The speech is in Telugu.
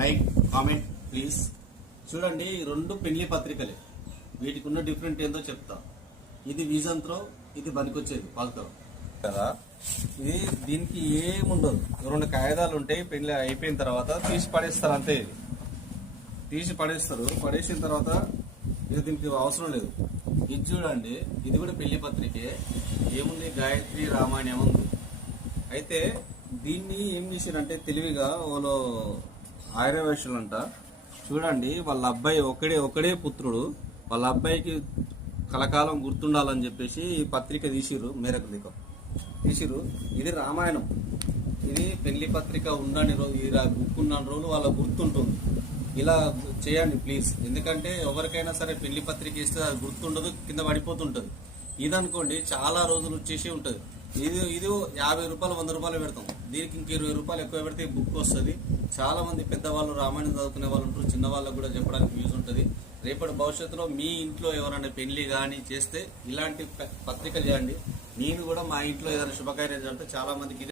Like comment please. చూడండి, రెండు పెళ్లి పత్రికలే. వీటికి ఉన్న డిఫరెంట్ ఏందో చెప్తా. ఇది విజన్ త్రో, ఇది బనికొచ్చేది పాల్తో కదా. ఇది దీనికి ఏముండదు, రెండు కాగితాలు ఉంటాయి. పెళ్లి అయిపోయిన తర్వాత తీసి పడేస్తారు అంతే. ఇది తీసి పడేస్తారు. పడేసిన తర్వాత ఇది దీనికి అవసరం లేదు. ఇది చూడండి, ఇది కూడా పెళ్లి పత్రికే. ఏముంది, గాయత్రి రామాయణం ఉంది. అయితే దీన్ని ఏం చేశారంటే తెలివిగా వాళ్ళు ఆర్యవైశ్యులు అంట. చూడండి, వాళ్ళ అబ్బాయి ఒకడే పుత్రుడు. వాళ్ళ అబ్బాయికి కలకాలం గుర్తుండాలని చెప్పేసి ఈ పత్రిక తీసిర్రు. మేరకు తీసిర్రు. ఇది రామాయణం. ఇది పెళ్లి పత్రిక ఉండని రోజు, ఈ బుక్ ఉన్న రోజులు వాళ్ళ గుర్తుంటుంది. ఇలా చేయండి ప్లీజ్. ఎందుకంటే ఎవరికైనా సరే పెళ్లి పత్రిక ఇస్తే అది గుర్తుండదు, కింద పడిపోతుంటది. ఇదనుకోండి చాలా రోజులు వచ్చేసి ఉంటుంది. ఇది 50 రూపాయలు 100 రూపాయలు పెడతాం. దీనికి ఇంక 20 రూపాయలు ఎక్కువ పెడితే బుక్ వస్తుంది. చాలా మంది పెద్దవాళ్ళు రామాయణం చదువుకునే వాళ్ళు ఉంటారు. చిన్న వాళ్ళకు కూడా చెప్పడానికి యూజ్ ఉంటుంది. రేపటి భవిష్యత్తులో మీ ఇంట్లో ఎవరైనా పెళ్లి కానీ చేస్తే ఇలాంటి పత్రిక చేయండి. నేను కూడా మా ఇంట్లో ఏదైనా శుభకార్యం చేస్తే చాలా మందికి